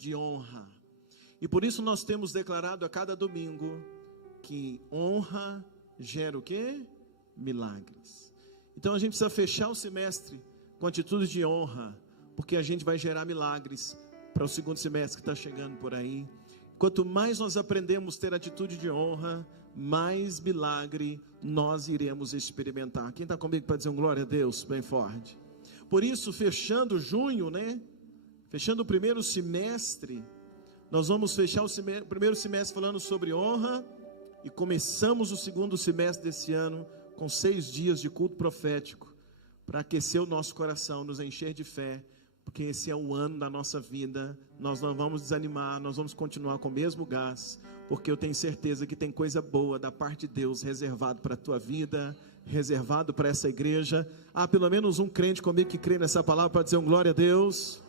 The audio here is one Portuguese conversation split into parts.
de honra. E por isso nós temos declarado a cada domingo que honra gera o quê? Milagres. Então a gente precisa fechar o semestre com atitude de honra, porque a gente vai gerar milagres para o segundo semestre que está chegando por aí. Quanto mais nós aprendemos a ter atitude de honra, mais milagre nós iremos experimentar. Quem está comigo para dizer um glória a Deus bem forte? Por isso, fechando junho, fechando o primeiro semestre, nós vamos fechar o primeiro semestre falando sobre honra, e começamos o segundo semestre desse ano com 6 dias de culto profético, para aquecer o nosso coração, nos encher de fé, porque esse é o ano da nossa vida. Nós não vamos desanimar, nós vamos continuar com o mesmo gás, porque eu tenho certeza que tem coisa boa da parte de Deus reservado para a tua vida, reservado para essa igreja. Há pelo menos um crente comigo que crê nessa palavra para dizer um glória a Deus.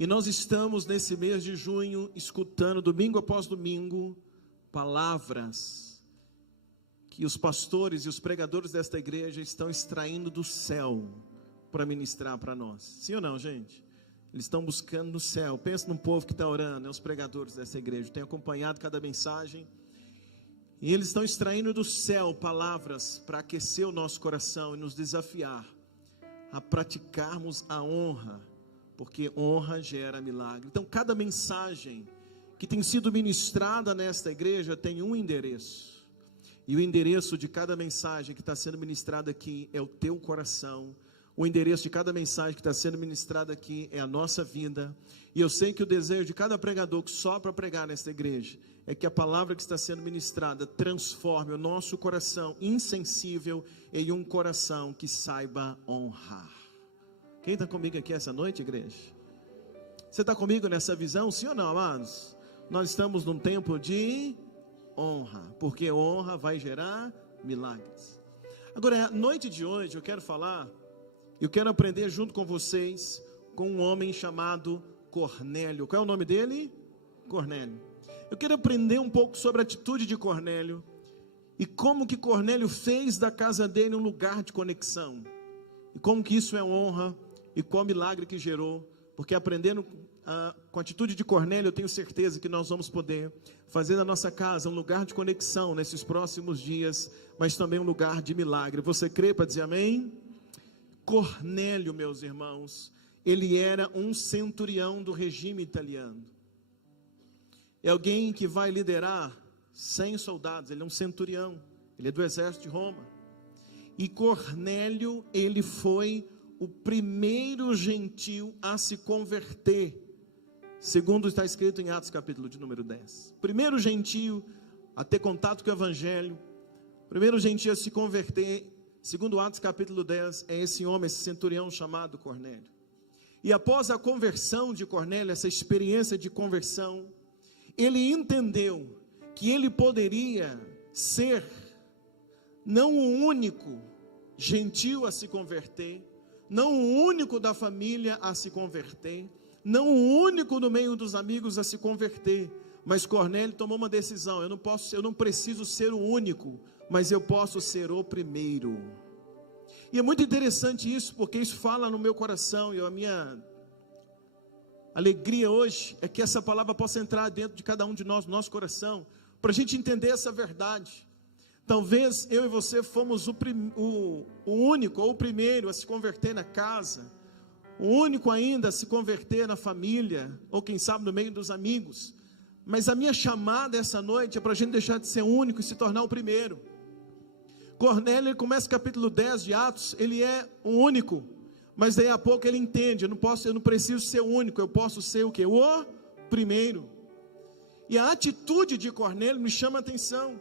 E nós estamos nesse mês de junho escutando domingo após domingo palavras que os pastores e os pregadores desta igreja estão extraindo do céu para ministrar para nós. Sim ou não, gente? Eles estão buscando no céu. Pensa num povo que está orando, os pregadores dessa igreja. Eu tenho acompanhado cada mensagem, e eles estão extraindo do céu palavras para aquecer o nosso coração e nos desafiar a praticarmos a honra, porque honra gera milagre. Então cada mensagem que tem sido ministrada nesta igreja tem um endereço, e o endereço de cada mensagem que está sendo ministrada aqui é o teu coração. O endereço de cada mensagem que está sendo ministrada aqui é a nossa vida. E eu sei que o desejo de cada pregador que sopra pregar nesta igreja é que a palavra que está sendo ministrada transforme o nosso coração insensível em um coração que saiba honrar. Quem está comigo aqui essa noite, igreja? Você está comigo nessa visão, sim ou não, amados? Nós estamos num tempo de honra, porque honra vai gerar milagres. Agora, a noite de hoje eu quero aprender junto com vocês com um homem chamado Cornélio. Qual é o nome dele? Cornélio. Eu quero aprender um pouco sobre a atitude de Cornélio e como que Cornélio fez da casa dele um lugar de conexão, e como que isso é honra e qual milagre que gerou. Porque aprendendo com a atitude de Cornélio, eu tenho certeza que nós vamos poder fazer da nossa casa um lugar de conexão nesses próximos dias, mas também um lugar de milagre. Você crê para dizer amém? Cornélio, meus irmãos, ele era um centurião do regime italiano. É alguém que vai liderar 100 soldados, ele é um centurião, ele é do exército de Roma. E Cornélio, ele foi o primeiro gentil a se converter, segundo está escrito em Atos capítulo de número 10. Primeiro gentil a ter contato com o evangelho, primeiro gentil a se converter, segundo Atos capítulo 10, é esse homem, esse centurião chamado Cornélio. E após a conversão de Cornélio, essa experiência de conversão, ele entendeu que ele poderia ser não o único gentil a se converter, não o único da família a se converter, não o único no meio dos amigos a se converter, mas Cornélio tomou uma decisão: eu não preciso ser o único, mas eu posso ser o primeiro. E é muito interessante isso, porque isso fala no meu coração, e a minha alegria hoje é que essa palavra possa entrar dentro de cada um de nós, no nosso coração, para a gente entender essa verdade. Talvez eu e você fomos o único ou o primeiro a se converter na casa, o único ainda a se converter na família, ou quem sabe no meio dos amigos. Mas a minha chamada essa noite é para a gente deixar de ser único e se tornar o primeiro. Cornélio, ele começa o capítulo 10 de Atos, ele é o único, mas daí a pouco ele entende: eu não preciso ser o único, eu posso ser o quê? O primeiro. E a atitude de Cornélio me chama a atenção.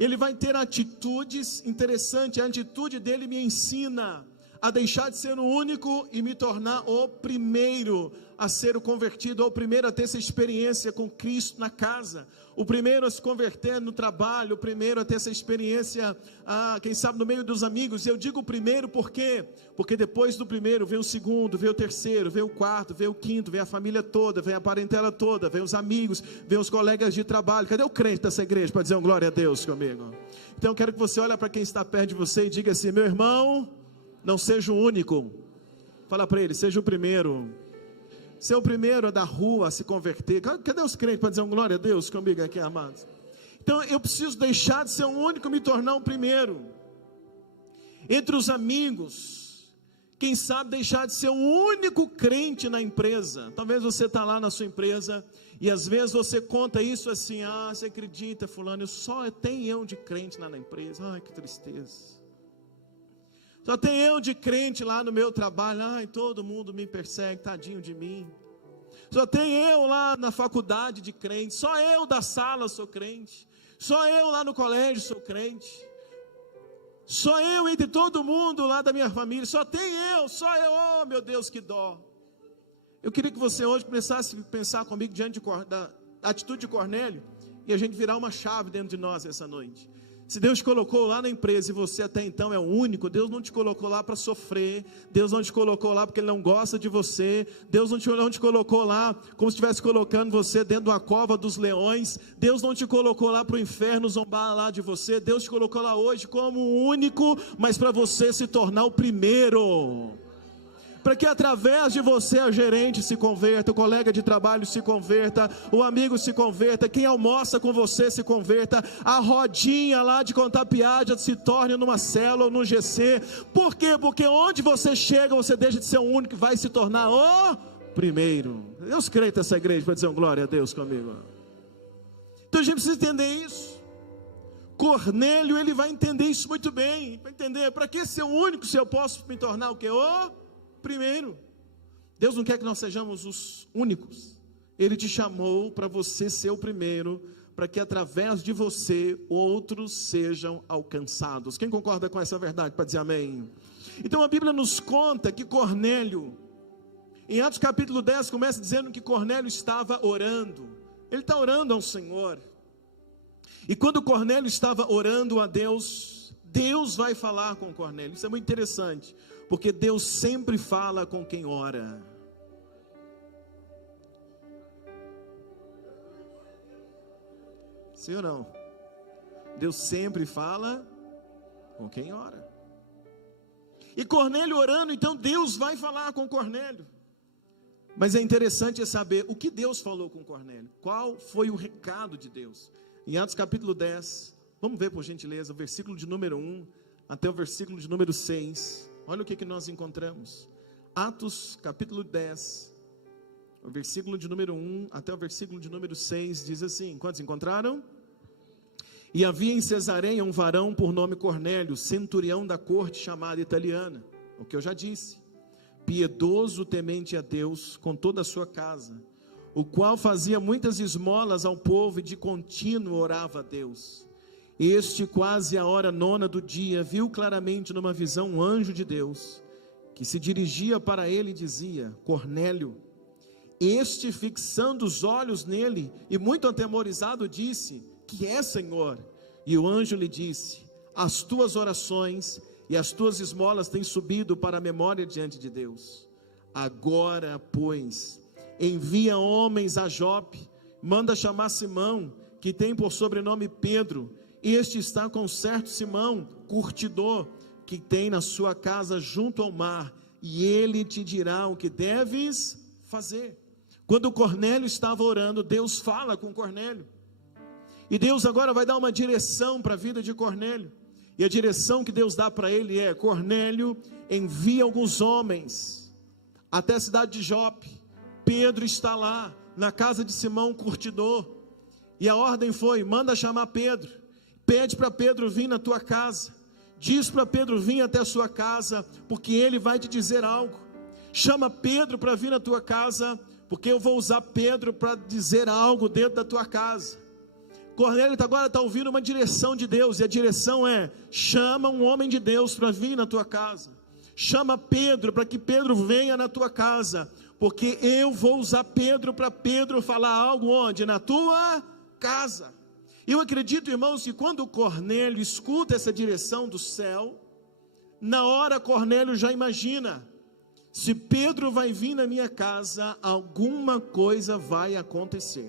Ele vai ter atitudes interessantes. A atitude dele me ensina a deixar de ser o único e me tornar o primeiro a ser o convertido, ou o primeiro a ter essa experiência com Cristo na casa, o primeiro a se converter no trabalho, o primeiro a ter essa experiência, quem sabe no meio dos amigos. Eu digo o primeiro por quê? Porque depois do primeiro vem o segundo, vem o terceiro, vem o quarto, vem o quinto, vem a família toda, vem a parentela toda, vem os amigos, vem os colegas de trabalho. Cadê o crente dessa igreja para dizer um glória a Deus comigo? Então eu quero que você olhe para quem está perto de você e diga assim: meu irmão, não seja o único. Fala para ele: seja o primeiro. ser o primeiro da rua a se converter. Cadê os crentes para dizer um glória a Deus comigo aqui, amados? Então eu preciso deixar de ser o único e me tornar o primeiro. Entre os amigos, quem sabe deixar de ser o único crente na empresa. Talvez você está lá na sua empresa e às vezes você conta isso assim: ah, você acredita, fulano, só tem eu de crente lá na empresa. Ai, que tristeza. Só tem eu de crente lá no meu trabalho. Ai, todo mundo me persegue, tadinho de mim. Só tem eu lá na faculdade de crente. Só eu da sala sou crente. Só eu lá no colégio sou crente. Só eu entre todo mundo lá da minha família. Só eu, oh meu Deus, que dó. Eu queria que você hoje começasse a pensar comigo diante da atitude de Cornélio, e a gente virar uma chave dentro de nós essa noite. Se Deus te colocou lá na empresa e você até então é o único, Deus não te colocou lá para sofrer, Deus não te colocou lá porque Ele não gosta de você, Deus não te colocou lá como se estivesse colocando você dentro de uma cova dos leões, Deus não te colocou lá para o inferno zombar lá de você, Deus te colocou lá hoje como o único, mas para você se tornar o primeiro. Para que através de você a gerente se converta, o colega de trabalho se converta, o amigo se converta, quem almoça com você se converta, a rodinha lá de contar piada se torne numa célula ou num GC. Por quê? Porque onde você chega, você deixa de ser o único que vai se tornar o primeiro. Deus crê nessa igreja para dizer um glória a Deus comigo. Então a gente precisa entender isso. Cornélio, ele vai entender isso muito bem. Vai entender, para que ser o único se eu posso me tornar o que? O primeiro. Deus não quer que nós sejamos os únicos. Ele te chamou para você ser o primeiro, para que através de você outros sejam alcançados. Quem concorda com essa verdade para dizer amém? Então a Bíblia nos conta que Cornélio, em Atos capítulo 10, começa dizendo que Cornélio estava orando. Ele está orando ao Senhor. E quando Cornélio estava orando a Deus, Deus vai falar com Cornélio. Isso é muito interessante, porque Deus sempre fala com quem ora. Sim ou não? Deus sempre fala com quem ora. E Cornélio orando, então Deus vai falar com Cornélio. Mas é interessante saber o que Deus falou com Cornélio. Qual foi o recado de Deus? Em Atos capítulo 10, vamos ver por gentileza, o versículo de número 1 até o versículo de número 6. Olha o que nós encontramos. Atos capítulo 10, o versículo de número 1 até o versículo de número 6, diz assim: quantos encontraram? E havia em Cesareia um varão por nome Cornélio, centurião da corte chamada italiana, o que eu já disse, piedoso, temente a Deus, com toda a sua casa, o qual fazia muitas esmolas ao povo e de contínuo orava a Deus. Este, quase a hora 9 do dia, viu claramente numa visão um anjo de Deus, que se dirigia para ele e dizia: Cornélio. Este, fixando os olhos nele e muito atemorizado, disse: que é, Senhor? E o anjo lhe disse: as tuas orações e as tuas esmolas têm subido para a memória diante de Deus. Agora, pois, envia homens a Jope, manda chamar Simão, que tem por sobrenome Pedro. Este está com certo Simão, curtidor, que tem na sua casa junto ao mar, e ele te dirá o que deves fazer. Quando Cornélio estava orando, Deus fala com Cornélio, e Deus agora vai dar uma direção para a vida de Cornélio, e a direção que Deus dá para ele é: Cornélio, envia alguns homens até a cidade de Jope. Pedro está lá, na casa de Simão, curtidor, e a ordem foi: manda chamar Pedro. Pede para Pedro vir na tua casa, diz para Pedro vir até a sua casa, porque ele vai te dizer algo. Chama Pedro para vir na tua casa, porque eu vou usar Pedro para dizer algo dentro da tua casa. Cornélio agora está ouvindo uma direção de Deus, e a direção é: chama um homem de Deus para vir na tua casa, chama Pedro para que Pedro venha na tua casa, porque eu vou usar Pedro para Pedro falar algo onde? Na tua casa. Eu acredito, irmãos, que quando Cornélio escuta essa direção do céu, na hora Cornélio já imagina: se Pedro vai vir na minha casa, alguma coisa vai acontecer.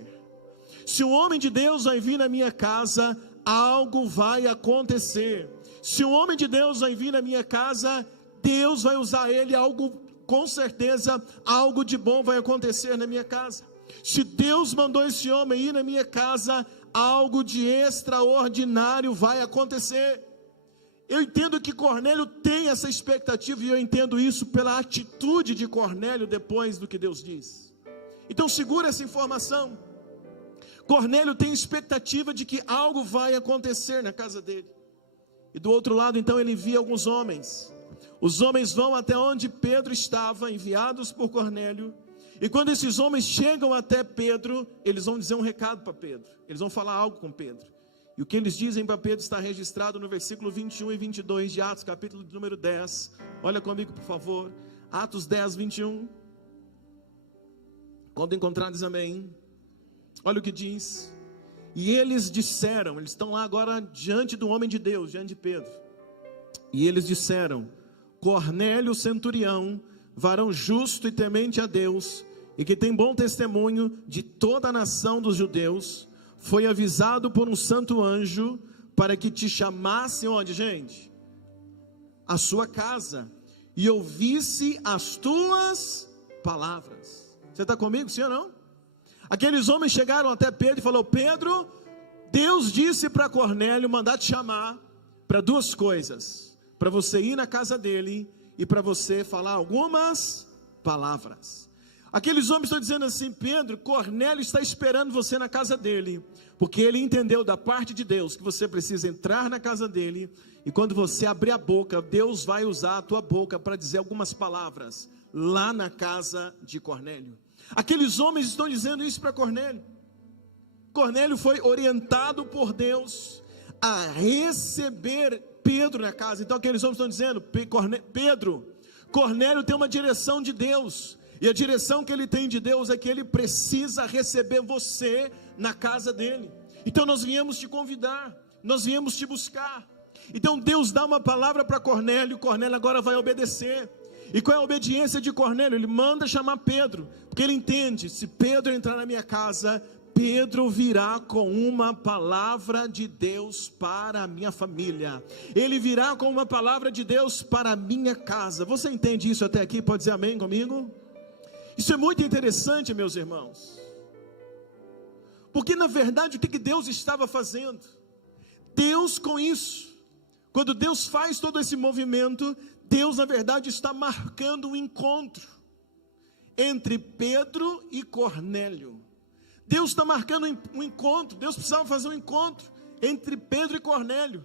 Se o homem de Deus vai vir na minha casa, algo vai acontecer. Se o homem de Deus vai vir na minha casa, Deus vai usar ele algo com certeza algo de bom vai acontecer na minha casa. Se Deus mandou esse homem ir na minha casa, algo de extraordinário vai acontecer. Eu entendo que Cornélio tem essa expectativa, e eu entendo isso pela atitude de Cornélio depois do que Deus diz. Então segura essa informação. Cornélio tem expectativa de que algo vai acontecer na casa dele. E do outro lado, então, ele envia alguns homens. Os homens vão até onde Pedro estava, enviados por Cornélio. E quando esses homens chegam até Pedro, eles vão dizer um recado para Pedro. Eles vão falar algo com Pedro. E o que eles dizem para Pedro está registrado no versículo 21 e 22 de Atos, capítulo número 10. Olha comigo, por favor. Atos 10, 21. Quando encontrar, diz amém. Olha o que diz. E eles disseram, eles estão lá agora diante do homem de Deus, diante de Pedro. E eles disseram: Cornélio centurião, varão justo e temente a Deus, e que tem bom testemunho de toda a nação dos judeus, foi avisado por um santo anjo para que te chamasse onde, gente? A sua casa, e ouvisse as tuas palavras. Você está comigo, sim ou não? Aqueles homens chegaram até Pedro e falaram: Pedro, Deus disse para Cornélio mandar te chamar para duas coisas: para você ir na casa dele e para você falar algumas palavras. Aqueles homens estão dizendo assim: Pedro, Cornélio está esperando você na casa dele, porque ele entendeu da parte de Deus que você precisa entrar na casa dele, e quando você abrir a boca, Deus vai usar a tua boca para dizer algumas palavras lá na casa de Cornélio. Aqueles homens estão dizendo isso para Cornélio. Cornélio foi orientado por Deus a receber Pedro na casa. Então aqueles homens estão dizendo: Pedro, Cornélio tem uma direção de Deus, e a direção que ele tem de Deus é que ele precisa receber você na casa dele. Então nós viemos te convidar, nós viemos te buscar. Então Deus dá uma palavra para Cornélio, Cornélio agora vai obedecer. E qual é a obediência de Cornélio? Ele manda chamar Pedro, porque ele entende: se Pedro entrar na minha casa, Pedro virá com uma palavra de Deus para a minha família, ele virá com uma palavra de Deus para a minha casa. Você entende isso até aqui? Pode dizer amém comigo? Isso é muito interessante, meus irmãos, porque na verdade o que Deus estava fazendo? Deus, com isso, quando Deus faz todo esse movimento, Deus na verdade está marcando um encontro entre Pedro e Cornélio. Deus está marcando um encontro. Deus precisava fazer um encontro entre Pedro e Cornélio,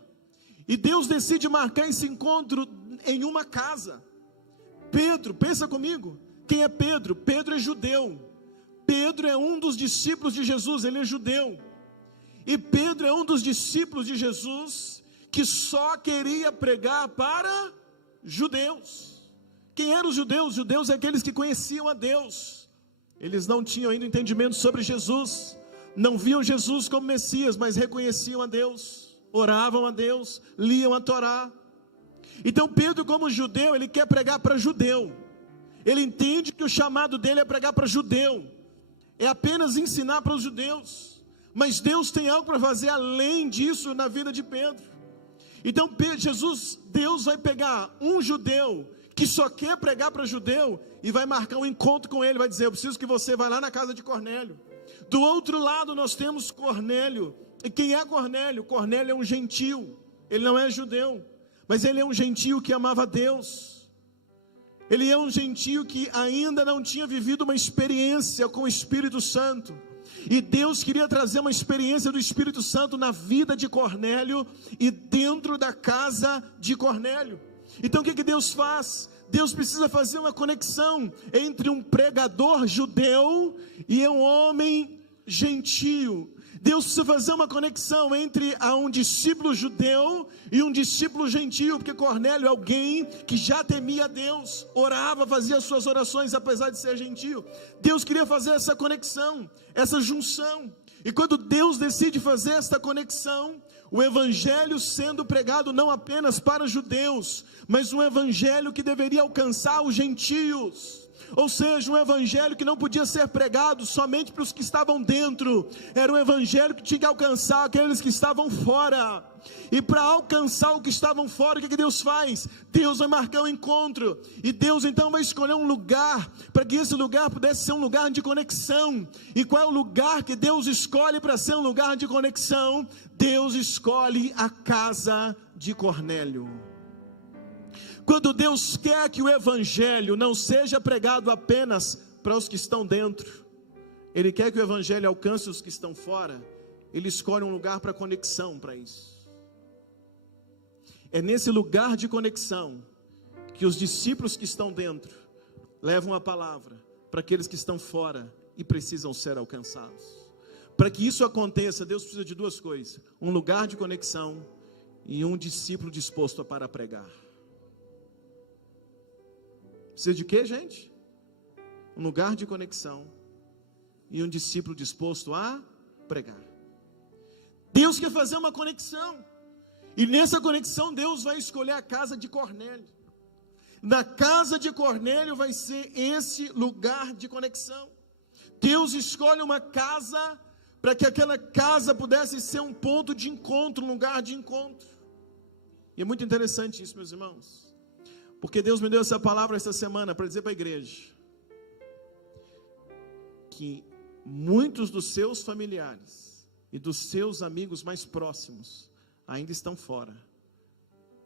e Deus decide marcar esse encontro em uma casa. Pedro, pensa comigo, quem é Pedro? Pedro é judeu. Pedro é um dos discípulos de Jesus, ele é judeu. E Pedro é um dos discípulos de Jesus que só queria pregar para judeus. Quem eram os judeus? Os judeus é aqueles que conheciam a Deus. Eles não tinham ainda entendimento sobre Jesus, não viam Jesus como Messias, mas reconheciam a Deus, oravam a Deus, liam a Torá. Então Pedro, como judeu, ele quer pregar para judeu. Ele entende que o chamado dele é pregar para judeu, é apenas ensinar para os judeus. Mas Deus tem algo para fazer além disso na vida de Pedro. Então Deus vai pegar um judeu que só quer pregar para judeu e vai marcar um encontro com ele, vai dizer: eu preciso que você vá lá na casa de Cornélio. Do outro lado nós temos Cornélio. E quem é Cornélio? Cornélio é um gentio, ele não é judeu, mas ele é um gentio que amava a Deus. Ele é um gentio que ainda não tinha vivido uma experiência com o Espírito Santo, e Deus queria trazer uma experiência do Espírito Santo na vida de Cornélio e dentro da casa de Cornélio. Então o que Deus faz? Deus precisa fazer uma conexão entre um pregador judeu e um homem gentio. Deus precisa fazer uma conexão entre um discípulo judeu e um discípulo gentio, porque Cornélio é alguém que já temia Deus, orava, fazia suas orações apesar de ser gentio. Deus queria fazer essa conexão, essa junção, e quando Deus decide fazer esta conexão, o evangelho sendo pregado não apenas para judeus, mas um evangelho que deveria alcançar os gentios, Ou seja, um evangelho que não podia ser pregado somente para os que estavam dentro, era um evangelho que tinha que alcançar aqueles que estavam fora. E para alcançar o que estavam fora, o que Deus faz? Deus vai marcar um encontro, e Deus então vai escolher um lugar, para que esse lugar pudesse ser um lugar de conexão. E qual é o lugar que Deus escolhe para ser um lugar de conexão? Deus escolhe a casa de Cornélio. Quando Deus quer que o evangelho não seja pregado apenas para os que estão dentro, Ele quer que o evangelho alcance os que estão fora, Ele escolhe um lugar para conexão para isso. É nesse lugar de conexão que os discípulos que estão dentro levam a palavra para aqueles que estão fora e precisam ser alcançados. Para que isso aconteça, Deus precisa de duas coisas: um lugar de conexão e um discípulo disposto para pregar. Precisa de quê, gente? Um lugar de conexão e um discípulo disposto a pregar. Deus quer fazer uma conexão, e nessa conexão Deus vai escolher a casa de Cornélio. Na casa de Cornélio vai ser esse lugar de conexão. Deus escolhe uma casa para que aquela casa pudesse ser um ponto de encontro, um lugar de encontro. E é muito interessante isso, meus irmãos, porque Deus me deu essa palavra esta semana para dizer para a igreja que muitos dos seus familiares e dos seus amigos mais próximos ainda estão fora.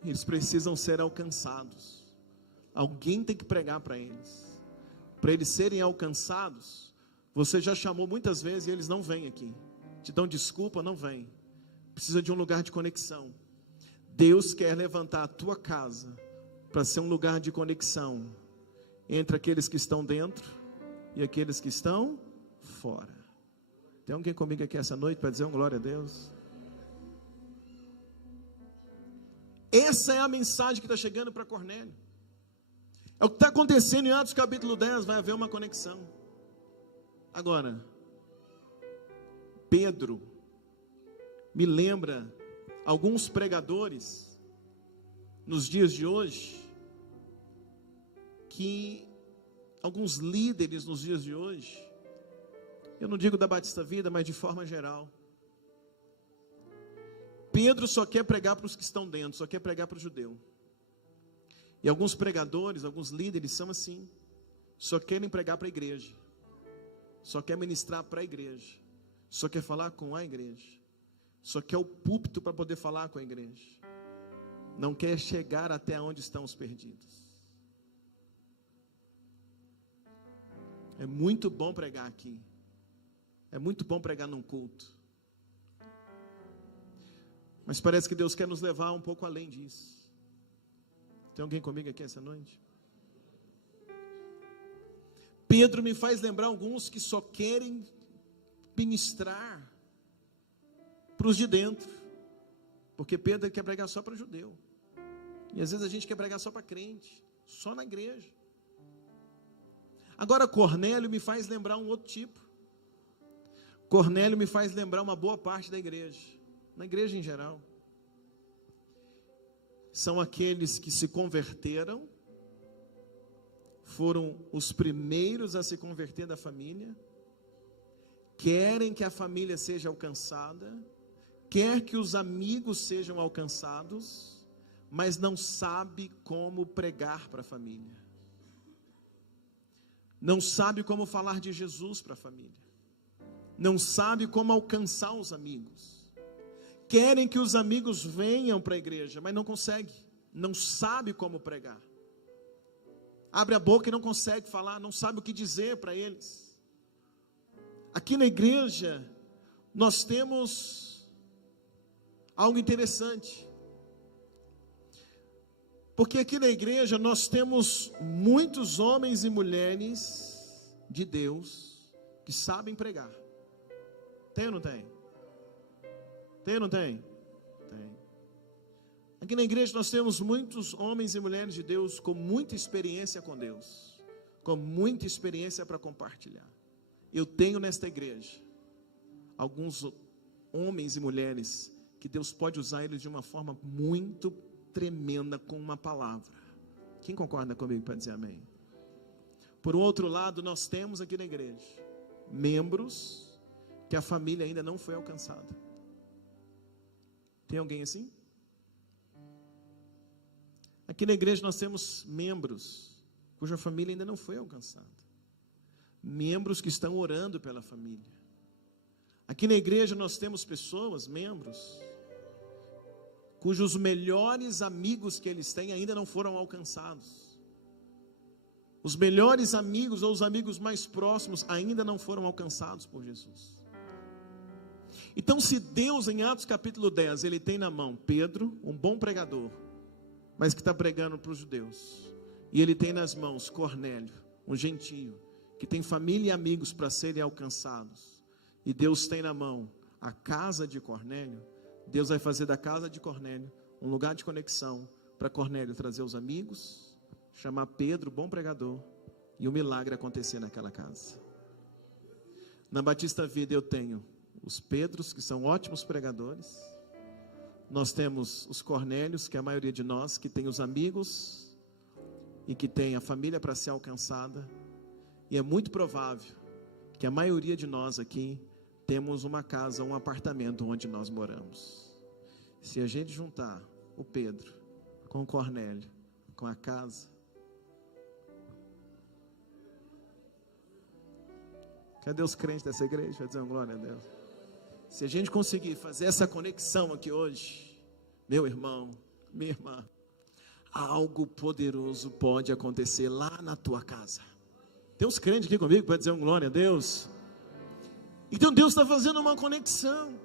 Eles precisam ser alcançados. Alguém tem que pregar para eles. Para eles serem alcançados, você já chamou muitas vezes e eles não vêm aqui. Te dão desculpa, não vêm. Precisa de um lugar de conexão. Deus quer levantar a tua casa para ser um lugar de conexão entre aqueles que estão dentro e aqueles que estão fora. Tem alguém comigo aqui essa noite para dizer um glória a Deus? Essa é a mensagem que está chegando para Cornélio. É o que está acontecendo em Atos capítulo 10, vai haver uma conexão. Agora, Pedro me lembra alguns pregadores nos dias de hoje, que alguns líderes nos dias de hoje, eu não digo da Batista Vida, mas de forma geral, Pedro só quer pregar para os que estão dentro, só quer pregar para o judeu. E alguns pregadores, alguns líderes são assim, só querem pregar para a igreja, só quer ministrar para a igreja, só quer falar com a igreja, só quer o púlpito para poder falar com a igreja, não quer chegar até onde estão os perdidos. É muito bom pregar aqui, é muito bom pregar num culto, mas parece que Deus quer nos levar um pouco além disso. Tem alguém comigo aqui essa noite? Pedro me faz lembrar alguns que só querem ministrar para os de dentro, porque Pedro quer pregar só para judeu, e às vezes a gente quer pregar só para crente, só na igreja. Agora Cornélio me faz lembrar um outro tipo. Cornélio me faz lembrar uma boa parte da igreja, na igreja em geral. São aqueles que se converteram, foram os primeiros a se converter da família, querem que a família seja alcançada, quer que os amigos sejam alcançados, mas não sabe como pregar para a família, não sabe como falar de Jesus para a família, não sabe como alcançar os amigos. Querem que os amigos venham para a igreja, mas não consegue, não sabe como pregar. Abre a boca e não consegue falar, não sabe o que dizer para eles. Aqui na igreja, nós temos algo interessante. Porque aqui na igreja nós temos muitos homens e mulheres de Deus que sabem pregar. Tem ou não tem? Tem ou não tem? Tem. Aqui na igreja nós temos muitos homens e mulheres de Deus com muita experiência com Deus, com muita experiência para compartilhar. Eu tenho nesta igreja alguns homens e mulheres que Deus pode usar eles de uma forma muito tremenda com uma palavra. Quem concorda comigo para dizer amém? Por outro lado, nós temos aqui na igreja membros que a família ainda não foi alcançada. Tem alguém assim? Aqui na igreja nós temos membros cuja família ainda não foi alcançada. Membros que estão orando pela família. Aqui na igreja nós temos pessoas, membros, cujos melhores amigos que eles têm ainda não foram alcançados. Os melhores amigos ou os amigos mais próximos ainda não foram alcançados por Jesus. Então, se Deus em Atos capítulo 10, ele tem na mão Pedro, um bom pregador, mas que está pregando para os judeus, e ele tem nas mãos Cornélio, um gentio, que tem família e amigos para serem alcançados, e Deus tem na mão a casa de Cornélio, Deus vai fazer da casa de Cornélio um lugar de conexão para Cornélio trazer os amigos, chamar Pedro, bom pregador, e o milagre acontecer naquela casa. Na Batista Vida eu tenho os Pedros, que são ótimos pregadores. Nós temos os Cornélios, que é a maioria de nós, que tem os amigos e que tem a família para ser alcançada. E é muito provável que a maioria de nós aqui temos uma casa, um apartamento onde nós moramos. Se a gente juntar o Pedro com o Cornélio, com a casa, cadê os crentes dessa igreja? Vai dizer uma glória a Deus. Se a gente conseguir fazer essa conexão aqui hoje, meu irmão, minha irmã, algo poderoso pode acontecer lá na tua casa. Tem uns crentes aqui comigo para dizer uma glória a Deus. Então Deus está fazendo uma conexão.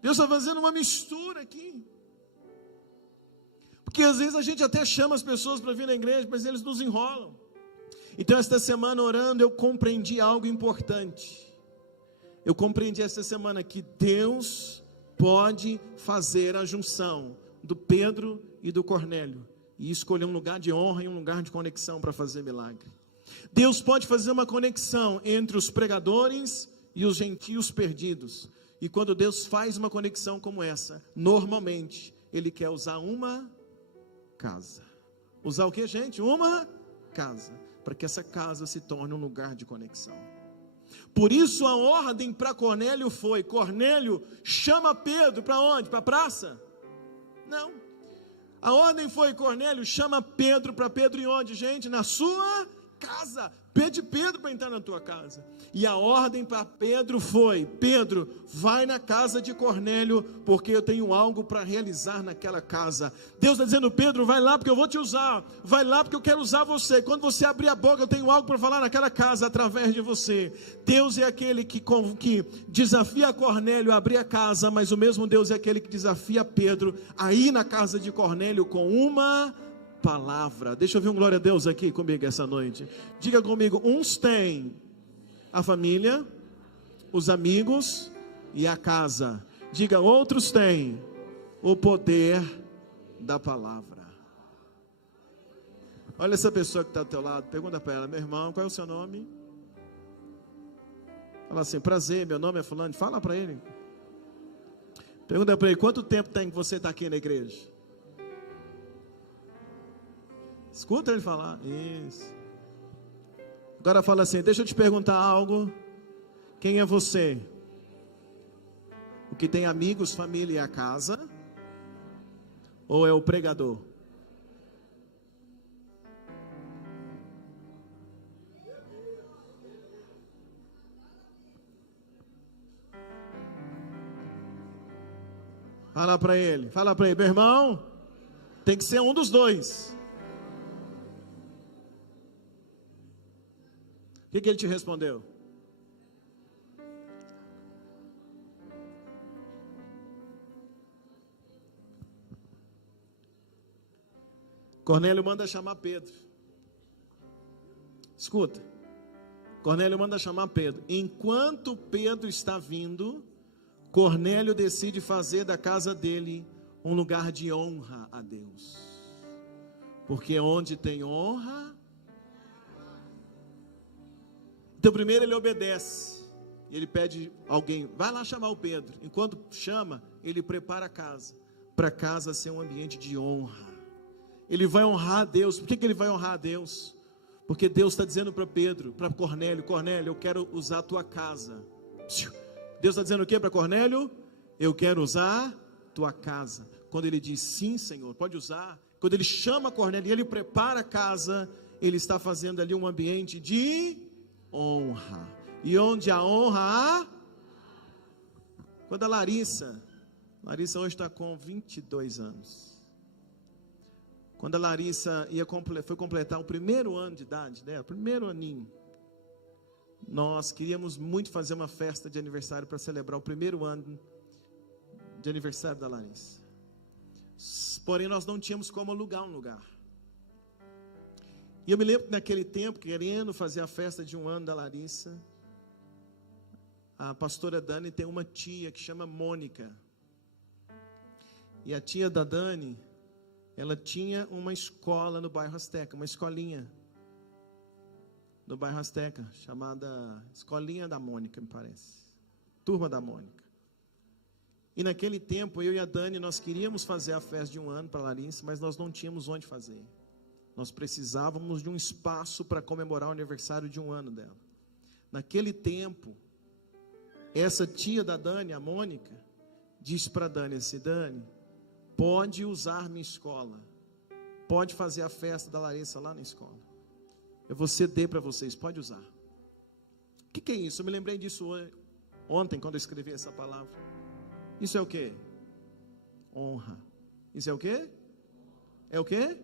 Deus está fazendo uma mistura aqui. Porque às vezes a gente até chama as pessoas para vir na igreja, mas eles nos enrolam. Então esta semana orando eu compreendi algo importante. Eu compreendi esta semana que Deus pode fazer a junção do Pedro e do Cornélio e escolher um lugar de honra e um lugar de conexão para fazer milagre. Deus pode fazer uma conexão entre os pregadores e os gentios perdidos. E quando Deus faz uma conexão como essa, normalmente Ele quer usar uma casa. Usar o que, gente? Uma casa. Para que essa casa se torne um lugar de conexão. Por isso a ordem para Cornélio foi: Cornélio, chama Pedro para onde? Para a praça? Não. A ordem foi: Cornélio, chama Pedro para Pedro e onde, gente? Na sua casa. Pede Pedro para entrar na tua casa. E a ordem para Pedro foi: Pedro, vai na casa de Cornélio, porque eu tenho algo para realizar naquela casa. Deus está dizendo: Pedro, vai lá porque eu vou te usar. Vai lá porque eu quero usar você. Quando você abrir a boca, eu tenho algo para falar naquela casa através de você. Deus é aquele que desafia Cornélio a abrir a casa, mas o mesmo Deus é aquele que desafia Pedro a ir na casa de Cornélio com uma palavra. Deixa eu ouvir um glória a Deus aqui comigo essa noite. Diga comigo: uns têm a família, os amigos e a casa. Diga: outros têm o poder da palavra. Olha essa pessoa que está do teu lado, pergunta para ela: meu irmão, qual é o seu nome? Fala assim: prazer, meu nome é fulano. Fala para ele. Pergunta para ele: quanto tempo tem que você está aqui na igreja? Escuta ele falar. Isso. Agora fala assim: deixa eu te perguntar algo. Quem é você? O que tem amigos, família e a casa? Ou é o pregador? Fala para ele, meu irmão, tem que ser um dos dois. O que ele te respondeu? Cornélio manda chamar Pedro. Escuta. Cornélio manda chamar Pedro. Enquanto Pedro está vindo, Cornélio decide fazer da casa dele um lugar de honra a Deus. Porque onde tem honra... Então primeiro ele obedece, ele pede alguém, vai lá chamar o Pedro. Enquanto chama, ele prepara a casa, para a casa ser um ambiente de honra. Ele vai honrar a Deus. Por que ele vai honrar a Deus? Porque Deus está dizendo para Pedro, para Cornélio: Cornélio, eu quero usar a tua casa. Deus está dizendo o que para Cornélio? Eu quero usar tua casa. Quando ele diz sim, Senhor, pode usar. Quando ele chama Cornélio e ele prepara a casa, ele está fazendo ali um ambiente de honra. E onde a honra há? Quando a Larissa hoje está com 22 anos. Quando a Larissa foi completar o primeiro ano de idade dela, primeiro aninho, nós queríamos muito fazer uma festa de aniversário para celebrar o primeiro ano de aniversário da Larissa. Porém, nós não tínhamos como alugar um lugar. E eu me lembro que naquele tempo, querendo fazer a festa de um ano da Larissa, a pastora Dani tem uma tia que chama Mônica. E a tia da Dani, ela tinha uma escola no bairro Azteca, uma escolinha no bairro Azteca, chamada Escolinha da Mônica, me parece. Turma da Mônica. E naquele tempo, eu e a Dani, nós queríamos fazer a festa de um ano para a Larissa, mas nós não tínhamos onde fazer. Nós precisávamos de um espaço para comemorar o aniversário de um ano dela. Naquele tempo, essa tia da Dani, a Mônica, disse para a Dani assim: Dani, pode usar minha escola, pode fazer a festa da Larissa lá na escola, eu vou ceder para vocês, pode usar. O que é isso? Eu me lembrei disso ontem, quando eu escrevi essa palavra. Isso é o que? Honra. Isso é o que? É o que?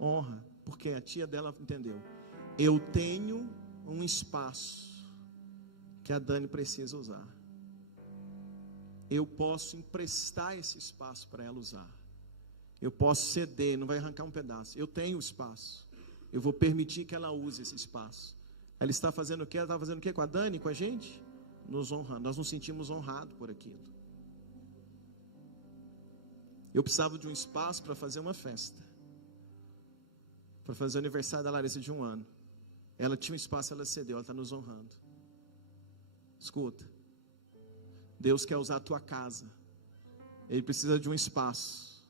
Honra. Porque a tia dela entendeu: eu tenho um espaço que a Dani precisa usar, eu posso emprestar esse espaço para ela usar, eu posso ceder, não vai arrancar um pedaço, eu tenho espaço, eu vou permitir que ela use esse espaço. Ela está fazendo o que? Ela está fazendo o que com a Dani, com a gente? Nos honrando. Nós nos sentimos honrados por aquilo. Eu precisava de um espaço para fazer uma festa, para fazer o aniversário da Larissa de um ano. Ela tinha um espaço, ela cedeu, ela está nos honrando. Escuta, Deus quer usar a tua casa, Ele precisa de um espaço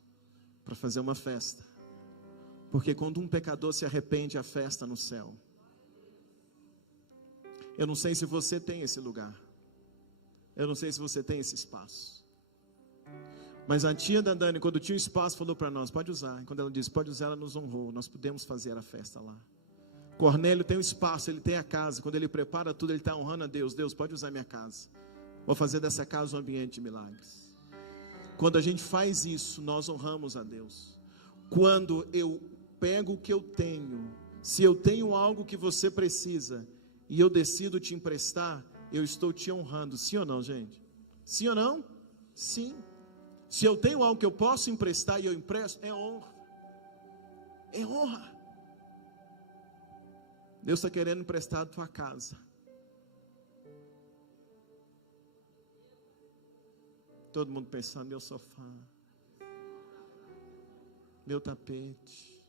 para fazer uma festa, porque quando um pecador se arrepende, a festa no céu. Eu não sei se você tem esse lugar, eu não sei se você tem esse espaço, mas a tia da Dani, quando tinha um espaço, falou para nós: pode usar. E quando ela disse pode usar, ela nos honrou, nós pudemos fazer a festa lá. Cornélio tem um espaço, ele tem a casa. Quando ele prepara tudo, ele está honrando a Deus. Deus, pode usar minha casa, vou fazer dessa casa um ambiente de milagres. Quando a gente faz isso, nós honramos a Deus. Quando eu pego o que eu tenho, se eu tenho algo que você precisa e eu decido te emprestar, eu estou te honrando. Sim ou não, gente? Sim ou não? Sim. Se eu tenho algo que eu posso emprestar e eu empresto, é honra. É honra. Deus está querendo emprestar a tua casa. Todo mundo pensando: meu sofá, meu tapete.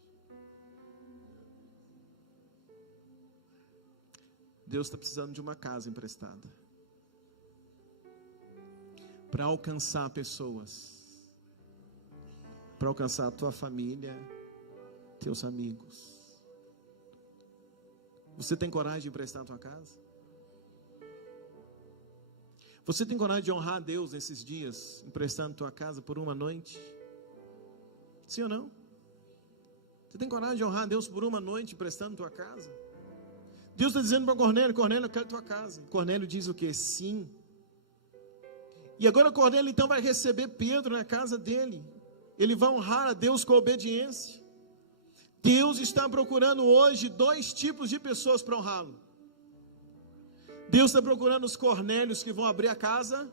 Deus está precisando de uma casa emprestada para alcançar pessoas, para alcançar a tua família, teus amigos. Você tem coragem de emprestar a tua casa? Você tem coragem de honrar a Deus nesses dias, emprestando a tua casa por uma noite? Sim ou não? Você tem coragem de honrar a Deus por uma noite, emprestando a tua casa? Deus está dizendo para Cornélio: Cornélio, eu quero a tua casa. Cornélio diz o que? Sim. E agora Cornélio então vai receber Pedro na casa dele. Ele vai honrar a Deus com obediência. Deus está procurando hoje dois tipos de pessoas para honrá-lo. Deus está procurando os Cornélios que vão abrir a casa,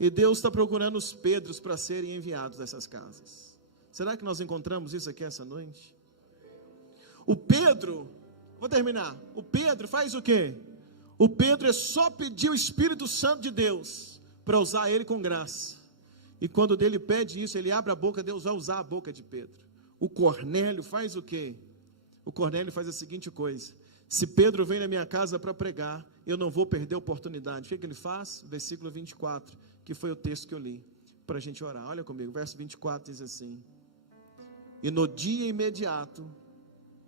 e Deus está procurando os Pedros para serem enviados dessas casas. Será que nós encontramos isso aqui essa noite? O Pedro, vou terminar. O Pedro faz o quê? O Pedro é só pedir o Espírito Santo de Deus para usar ele com graça. E quando ele pede isso, ele abre a boca, Deus vai usar a boca de Pedro. O Cornélio faz o quê? O Cornélio faz a seguinte coisa: se Pedro vem na minha casa para pregar, eu não vou perder a oportunidade. O que ele faz? Versículo 24, que foi o texto que eu li, para a gente orar. Olha comigo, verso 24 diz assim: e no dia imediato,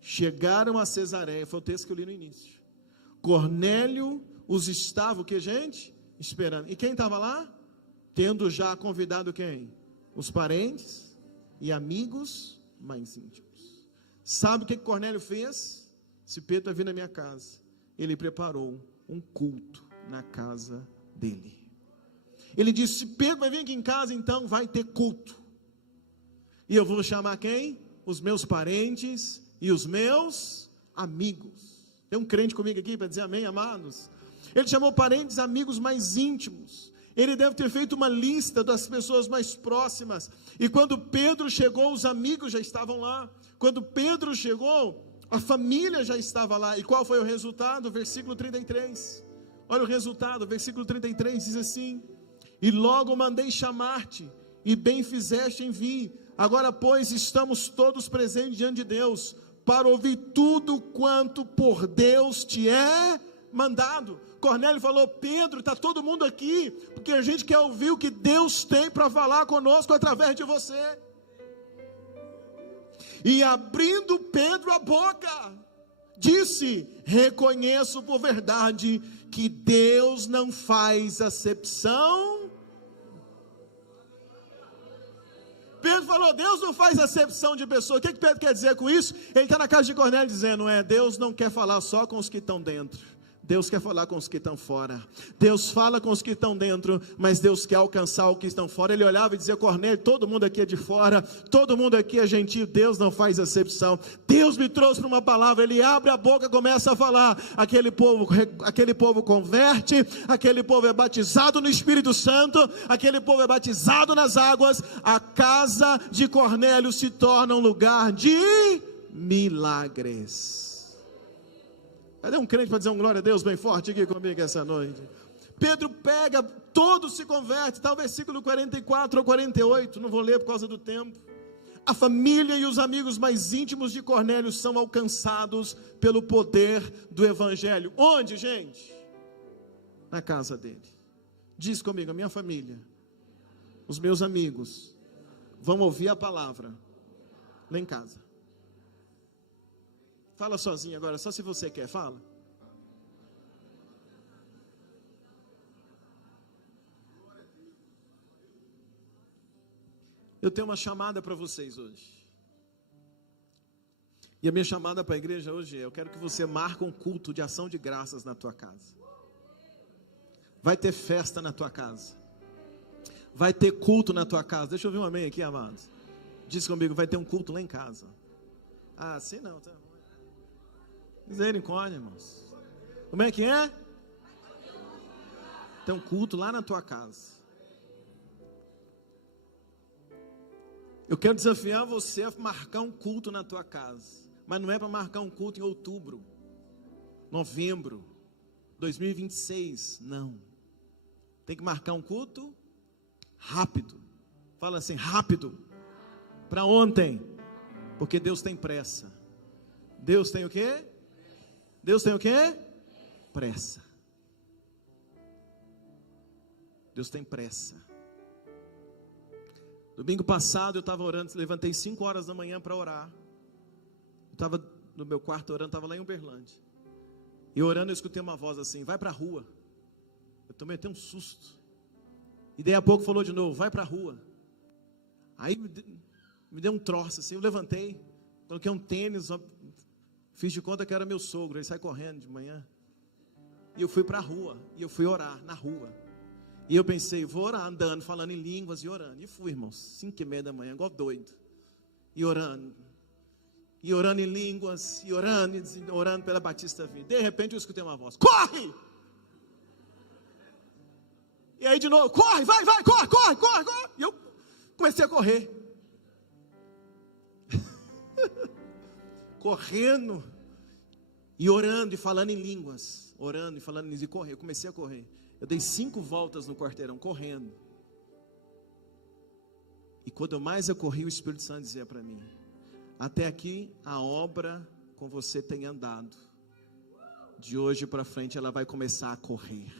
chegaram a Cesareia, foi o texto que eu li no início. Cornélio os estava, o que, gente? Esperando. E quem estava lá? Tendo já convidado quem? Os parentes e amigos mais íntimos. Sabe o que Cornélio fez? Se Pedro vai vir na minha casa, ele preparou um culto na casa dele. Ele disse: se Pedro vai vir aqui em casa, então vai ter culto. E eu vou chamar quem? Os meus parentes e os meus amigos. Tem um crente comigo aqui para dizer amém, amados? Ele chamou parentes, amigos mais íntimos. Ele deve ter feito uma lista das pessoas mais próximas. E quando Pedro chegou, os amigos já estavam lá. Quando Pedro chegou, a família já estava lá. E qual foi o resultado? Versículo 33. Olha o resultado, versículo 33 diz assim: e logo mandei chamar-te, e bem fizeste em vir. Agora, pois, estamos todos presentes diante de Deus, para ouvir tudo quanto por Deus te é mandado. Cornélio falou: Pedro, está todo mundo aqui, porque a gente quer ouvir o que Deus tem para falar conosco através de você. E abrindo Pedro a boca, disse: reconheço por verdade que Deus não faz acepção. Pedro falou: Deus não faz acepção de pessoa. O que Pedro quer dizer com isso? Ele está na casa de Cornélio dizendo: Deus não quer falar só com os que estão dentro, Deus quer falar com os que estão fora. Deus fala com os que estão dentro, mas Deus quer alcançar os que estão fora. Ele olhava e dizia: Cornélio, todo mundo aqui é de fora, todo mundo aqui é gentil, Deus não faz acepção. Deus me trouxe para uma palavra. Ele abre a boca e começa a falar. Aquele povo converte, aquele povo é batizado no Espírito Santo, aquele povo é batizado nas águas. A casa de Cornélio se torna um lugar de milagres. Cadê um crente para dizer um glória a Deus bem forte aqui comigo essa noite? Pedro pega, todos se convertem, está o versículo 44 ou 48, não vou ler por causa do tempo. A família e os amigos mais íntimos de Cornélio são alcançados pelo poder do Evangelho. Onde, gente? Na casa dele. Diz comigo: a minha família, os meus amigos, vão ouvir a palavra lá em casa. Fala sozinho agora, só se você quer, fala. Eu tenho uma chamada para vocês hoje. E a minha chamada para a igreja hoje é: eu quero que você marque um culto de ação de graças na tua casa. Vai ter festa na tua casa. Vai ter culto na tua casa. Deixa eu ouvir um amém aqui, amados. Diz comigo: vai ter um culto lá em casa. Ah, sim não, tá. Misericórdia, irmãos. Como é que é? Tem um culto lá na tua casa. Eu quero desafiar você a marcar um culto na tua casa. Mas não é para marcar um culto em outubro, novembro, 2026. Não. Tem que marcar um culto rápido. Fala assim: rápido. Para ontem. Porque Deus tem pressa. Deus tem o quê? Deus tem o quê? Pressa. Deus tem pressa. Domingo passado eu estava orando, levantei 5 horas da manhã para orar. Eu estava no meu quarto orando, estava lá em Uberlândia. E orando eu escutei uma voz assim: vai para a rua. Eu tomei até um susto. E daí a pouco falou de novo: vai para a rua. Aí me deu um troço assim, eu levantei, coloquei um tênis, fiz de conta que era meu sogro, ele sai correndo de manhã. E eu fui para a rua, e eu fui orar na rua. E eu pensei: vou orar andando, falando em línguas e orando. E fui, irmãos, 5:30 da manhã, igual doido. E orando em línguas, e orando pela Batista Vida. De repente eu escutei uma voz: corre! E aí de novo: corre, vai, corre. E eu comecei a correr. Correndo e orando e falando em línguas, orando e falando em línguas, e correr. Eu comecei a correr. Eu dei 5 voltas no quarteirão correndo. E quando mais eu corri, o Espírito Santo dizia para mim: até aqui a obra com você tem andado, de hoje para frente ela vai começar a correr.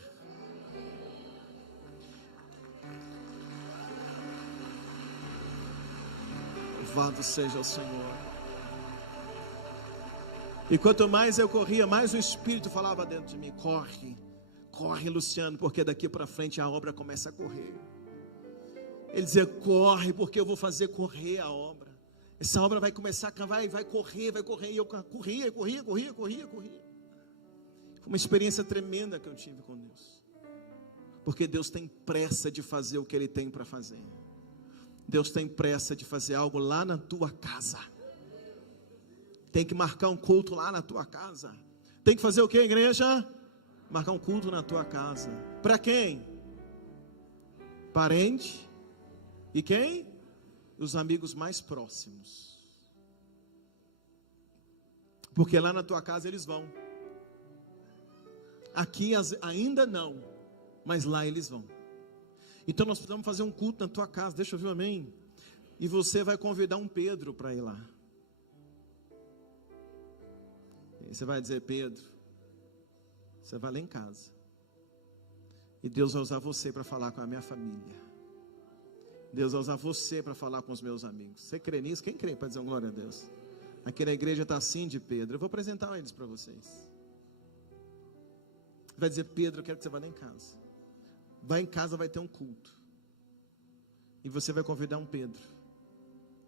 Louvado seja o Senhor. E quanto mais eu corria, mais o Espírito falava dentro de mim: corre, corre, Luciano, porque daqui para frente a obra começa a correr. Ele dizia: corre, porque eu vou fazer correr a obra. Essa obra vai começar, vai correr. E eu corria. Foi uma experiência tremenda que eu tive com Deus. Porque Deus tem pressa de fazer o que Ele tem para fazer. Deus tem pressa de fazer algo lá na tua casa. Tem que marcar um culto lá na tua casa. Tem que fazer o que, igreja? Marcar um culto na tua casa. Para quem? Parente. E quem? Os amigos mais próximos. Porque lá na tua casa eles vão. Aqui ainda não, mas lá eles vão. Então nós precisamos fazer um culto na tua casa. Deixa eu ver, amém? E você vai convidar um Pedro para ir lá. E você vai dizer: Pedro, você vai lá em casa. E Deus vai usar você para falar com a minha família. Deus vai usar você para falar com os meus amigos. Você crê nisso? Quem crê para dizer um glória a Deus? Aqui na igreja está assim de Pedro. Eu vou apresentar eles para vocês. Vai dizer: Pedro, eu quero que você vá lá em casa. Vai em casa, vai ter um culto. E você vai convidar um Pedro.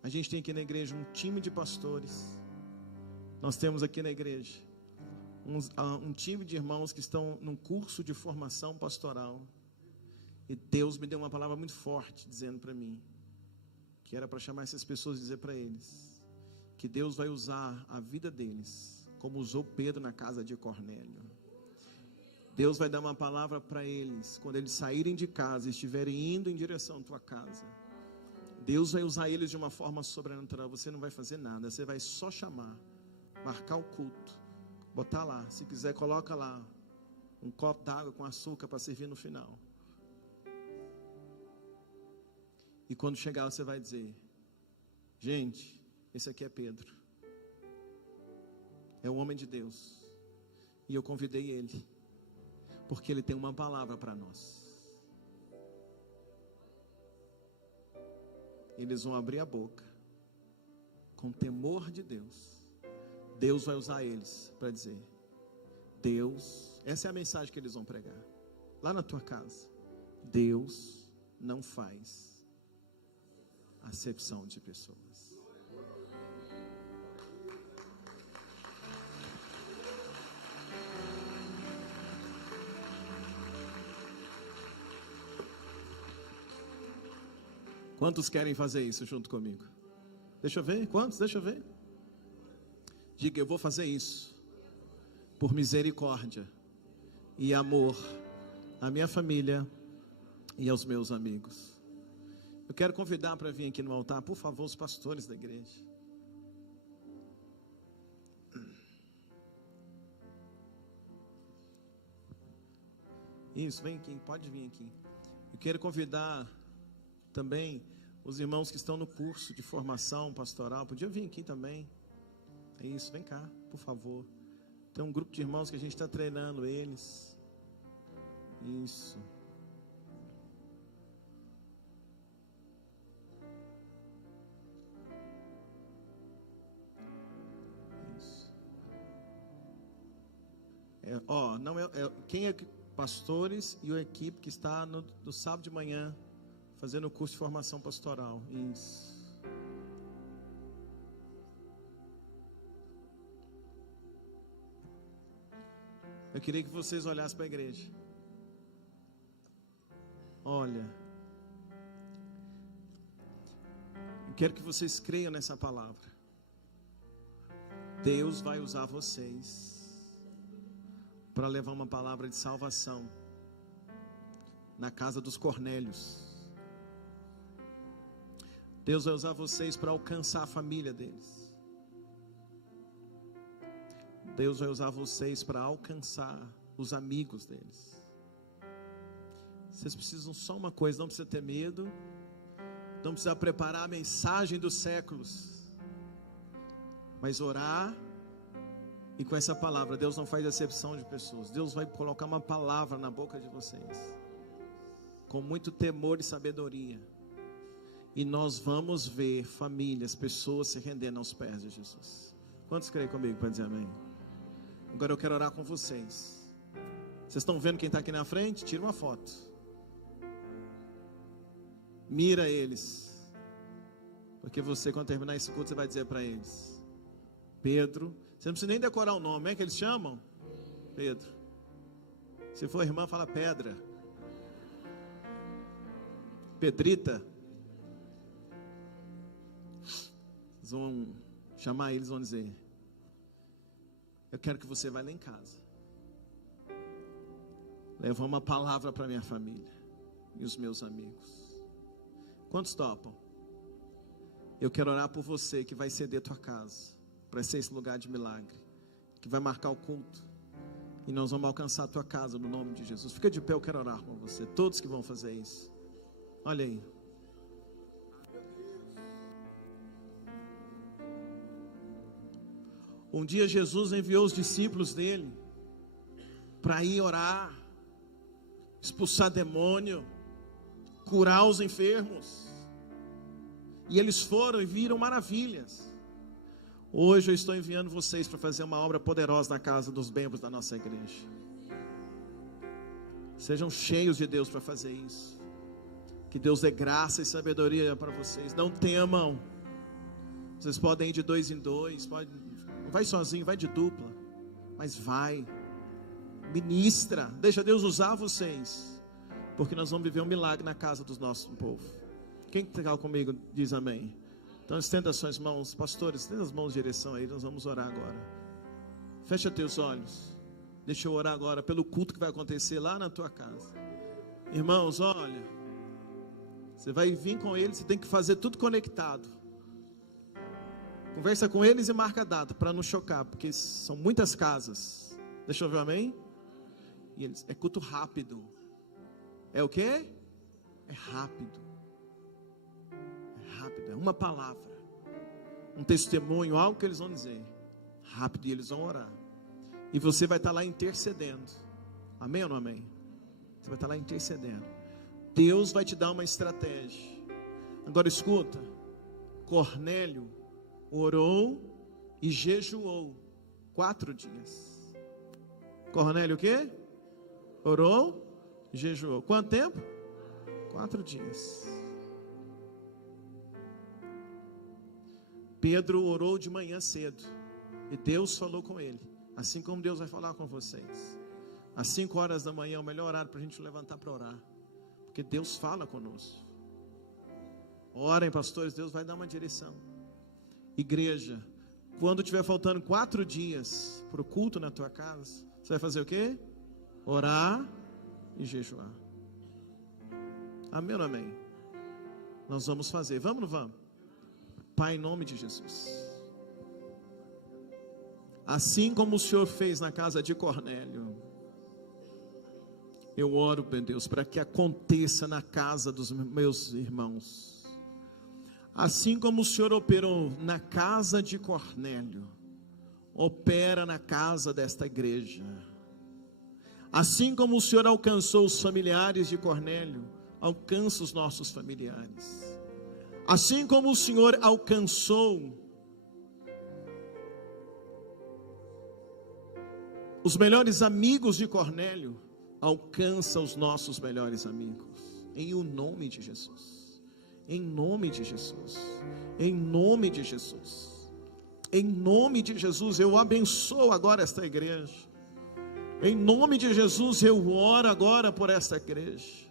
A gente tem aqui na igreja um time de pastores. Nós temos aqui na igreja um time de irmãos que estão num curso de formação pastoral. E Deus me deu uma palavra muito forte, dizendo para mim, que era para chamar essas pessoas e dizer para eles, que Deus vai usar a vida deles, como usou Pedro na casa de Cornélio. Deus vai dar uma palavra para eles, quando eles saírem de casa e estiverem indo em direção à tua casa. Deus vai usar eles de uma forma sobrenatural. Você não vai fazer nada, você vai só chamar, marcar o culto, botar lá, se quiser coloca lá, um copo d'água com açúcar para servir no final. E quando chegar você vai dizer: gente, esse aqui é Pedro, é um homem de Deus, e eu convidei ele, porque ele tem uma palavra para nós. Eles vão abrir a boca, com temor de Deus. Deus vai usar eles para dizer: Deus, essa é a mensagem que eles vão pregar, lá na tua casa: Deus não faz acepção de pessoas. Quantos querem fazer isso junto comigo? Deixa eu ver, quantos? Deixa eu ver. Diga: eu vou fazer isso por misericórdia e amor à minha família e aos meus amigos. Eu quero convidar para vir aqui no altar, por favor, os pastores da igreja. Isso, vem aqui, pode vir aqui. Eu quero convidar também os irmãos que estão no curso de formação pastoral. Podia vir aqui também. É isso, vem cá, por favor. Tem um grupo de irmãos que a gente está treinando eles. Isso. Quem é pastores e a equipe que está no sábado de manhã fazendo o curso de formação pastoral. Isso. Eu queria que vocês olhassem para a igreja. Olha, eu quero que vocês creiam nessa palavra. Deus vai usar vocês para levar uma palavra de salvação na casa dos Cornélios. Deus vai usar vocês para alcançar a família deles. Deus vai usar vocês para alcançar os amigos deles. Vocês precisam só uma coisa: não precisa ter medo, não precisa preparar a mensagem dos séculos, mas orar. E com essa palavra, Deus não faz acepção de pessoas. Deus vai colocar uma palavra na boca de vocês, com muito temor e sabedoria. E nós vamos ver famílias, pessoas se rendendo aos pés de Jesus. Quantos creem comigo para dizer amém? Agora eu quero orar com vocês. Vocês estão vendo quem está aqui na frente? Tira uma foto. Mira eles. Porque você, quando terminar esse culto, você vai dizer para eles: Pedro. Você não precisa nem decorar o nome, é que eles chamam? Pedro. Se for irmã, fala Pedra. Pedrita. Eles vão chamar eles, vão dizer: eu quero que você vá lá em casa, levar uma palavra para minha família e os meus amigos. Quantos topam? Eu quero orar por você que vai ceder tua casa para ser esse lugar de milagre, que vai marcar o culto, e nós vamos alcançar a tua casa no nome de Jesus. Fica de pé, eu quero orar com você. Todos que vão fazer isso, olha aí. Um dia Jesus enviou os discípulos dele para ir orar, expulsar demônio, curar os enfermos. E eles foram e viram maravilhas. Hoje eu estou enviando vocês para fazer uma obra poderosa na casa dos membros da nossa igreja. Sejam cheios de Deus para fazer isso. Que Deus dê graça e sabedoria para vocês. Não temam. Vocês podem ir de 2 em 2, não vai sozinho, vai de dupla, mas vai, ministra, deixa Deus usar vocês, porque nós vamos viver um milagre na casa do nosso povo. Quem está comigo diz amém. Então estenda as suas mãos, pastores, estenda as mãos em direção aí, nós vamos orar agora. Fecha teus olhos, deixa eu orar agora pelo culto que vai acontecer lá na tua casa. Irmãos, olha, você vai vir com eles, você tem que fazer tudo conectado. Conversa com eles e marca a data, para não chocar, porque são muitas casas. Deixa eu ver, amém? E eles, é culto rápido. É o quê? É rápido. É rápido, é uma palavra, um testemunho, algo que eles vão dizer. Rápido, e eles vão orar. E você vai estar lá intercedendo. Amém ou não amém? Você vai estar lá intercedendo. Deus vai te dar uma estratégia. Agora escuta, Cornélio orou e jejuou 4 dias. Cornélio o quê? Orou e jejuou. Quanto tempo? 4 dias. Pedro orou de manhã cedo e Deus falou com ele, assim como Deus vai falar com vocês. Às 5 horas da manhã é o melhor horário para a gente levantar para orar, porque Deus fala conosco. Orem, pastores, Deus vai dar uma direção. Igreja, quando tiver faltando 4 dias para o culto na tua casa, você vai fazer o quê? Orar e jejuar. Amém ou não amém? Nós vamos fazer, vamos ou não vamos? Pai, em nome de Jesus, assim como o Senhor fez na casa de Cornélio, eu oro, meu Deus, para que aconteça na casa dos meus irmãos. Assim como o Senhor operou na casa de Cornélio, opera na casa desta igreja. Assim como o Senhor alcançou os familiares de Cornélio, alcança os nossos familiares. Assim como o Senhor alcançou os melhores amigos de Cornélio, alcança os nossos melhores amigos. Em o nome de Jesus. Em nome de Jesus, em nome de Jesus, em nome de Jesus, eu abençoo agora esta igreja. Em nome de Jesus, eu oro agora por esta igreja.